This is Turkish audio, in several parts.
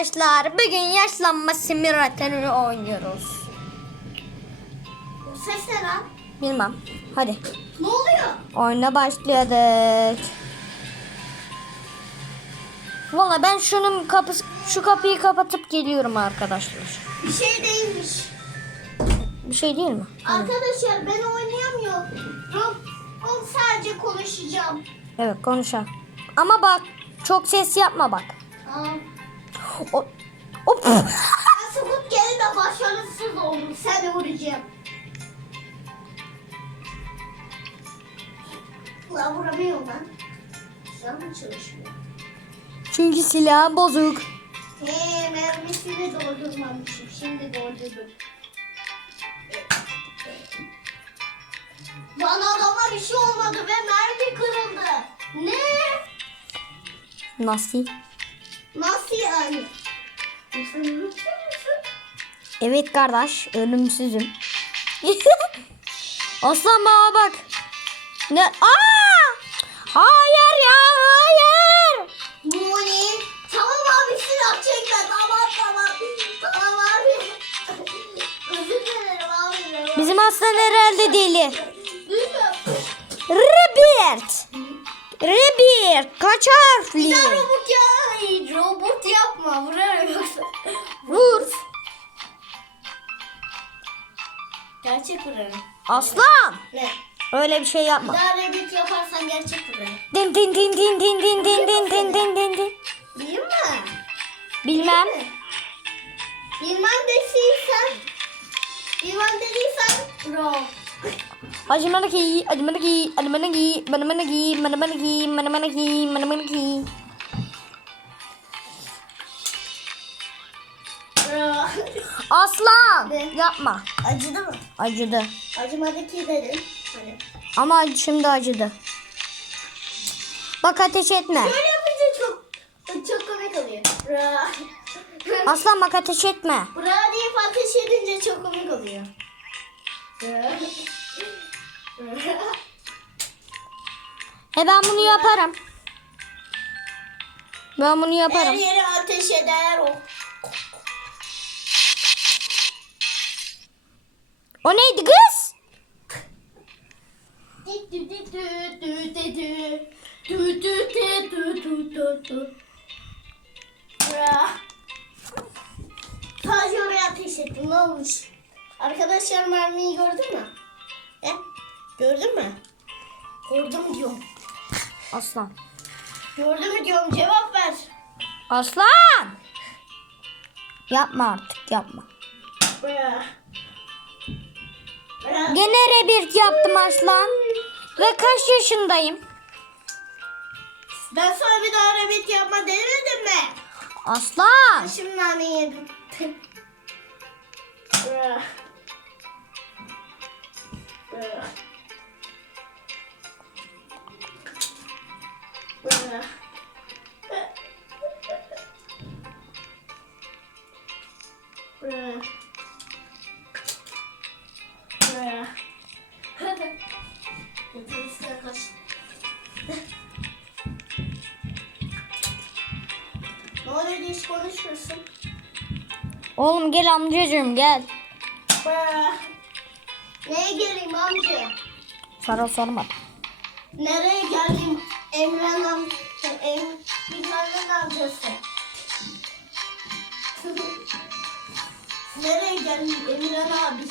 Arkadaşlar bugün yaşlanma simülatörünü oynuyoruz. Ses ne lan? Bilmem. Hadi. Ne oluyor? Oyuna başladık. Valla ben şunun kapısı şu kapıyı kapatıp geliyorum arkadaşlar. Bir şey değilmiş. Bir şey değil mi? Arkadaşlar ben oynayamıyorum. On sadece konuşacağım. Evet konuşalım. Ama bak çok ses yapma bak. Aa, O, o, ben Squid Game'de başarısız oldum. Seni vuracağım. Ulan vuramıyorum ben. Silah mı çalışmıyor? Çünkü silah bozuk. He mermisini doldurmamışım. Şimdi doldurdum. Lan adama bir şey olmadı ve mermi kırıldı. Ne? Nasıl? Nasıl yani? Sen ölümsüz müsün? Evet kardeş ölümsüzüm. Aslan baba bak. Ne? Aa! Hayır ya hayır. Moni. Tamam abi silah çekme. Tamam tamam. Tamam abi. Özür dilerim abi. Bizim aslan herhalde deli. Robert. Robert kaç harfli? Bir daha robot Gerçek buraya. Aslan. Ne? Öyle bir şey yapma. daha rabbit yaparsan gerçek buraya. Din din din din din din din din din din din din. Değil mi? Bilmem. Bilmem dediysen. Bilmem dediysen. Bro. Acımana ki, acımana ki, acımana ki, bana bana ki, bana bana ki, bana bana ki, bana bana Aslan. Ne? Yapma. Acıdı mı? Acıdı. Acımadı ki dedim. Hani. Ama şimdi acıdı. Bak ateş etme. Böyle yapınca çok çok komik oluyor. Bro. Aslan bak ateş etme. Bro deyip ateş edince çok komik oluyor. Bro. He ben bunu yaparım. Ben bunu Her yaparım. yere ateş eder o. dü dü. Bra. Sadece oraya ateş ettim. Ne olmuş? Arkadaşlar mermiyi gördün mü? He? Gördün mü? Gördüm diyorum. Aslan. Gördün mü diyorum. Cevap ver. Aslan. Yapma artık yapma. Bra. Gene rebirth yaptım aslan. Ve kaç yaşındayım? Ben sana bir daha rabbit yapma demedim mi? Aslan. Nane yedim. Bra. Yatırısı yaklaş. Ne oluyor diye hiç konuşmuyorsun. Oğlum gel amcacığım gel. Bra. Neye geleyim amca? Sana sorma. Nereye geldim? Emre'nin amcası. Em, ne amcası. Nereye geldim? Emre'nin abi.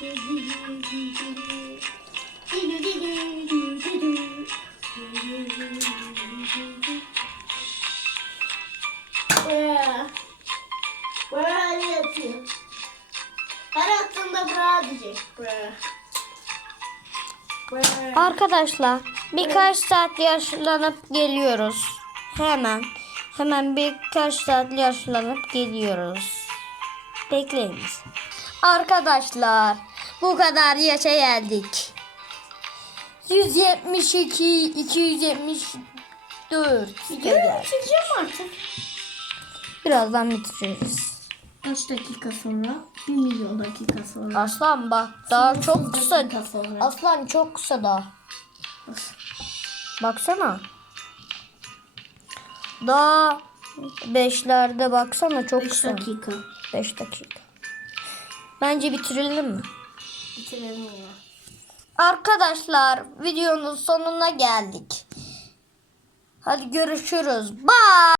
Bra yatıyor. Her. Arkadaşlar birkaç saat yaşlanıp geliyoruz. Hemen. Hemen birkaç saat yaşlanıp geliyoruz. Bekleyiniz. Arkadaşlar bu kadar yaşa geldik. 172, 274 Videoyu geldik. bitireceğim artık. Birazdan bitiririz. Kaç dakika sonra? 1 milyon dakika sonra. Aslan bak daha çok kısa. sonra. Aslan çok kısa daha. Baksana. Daha beşlerde baksana çok 5 kısa. dakika. 5 dakika. Bence bitirelim mi? Bitirelim. Arkadaşlar videonun sonuna geldik. Hadi görüşürüz. Bye.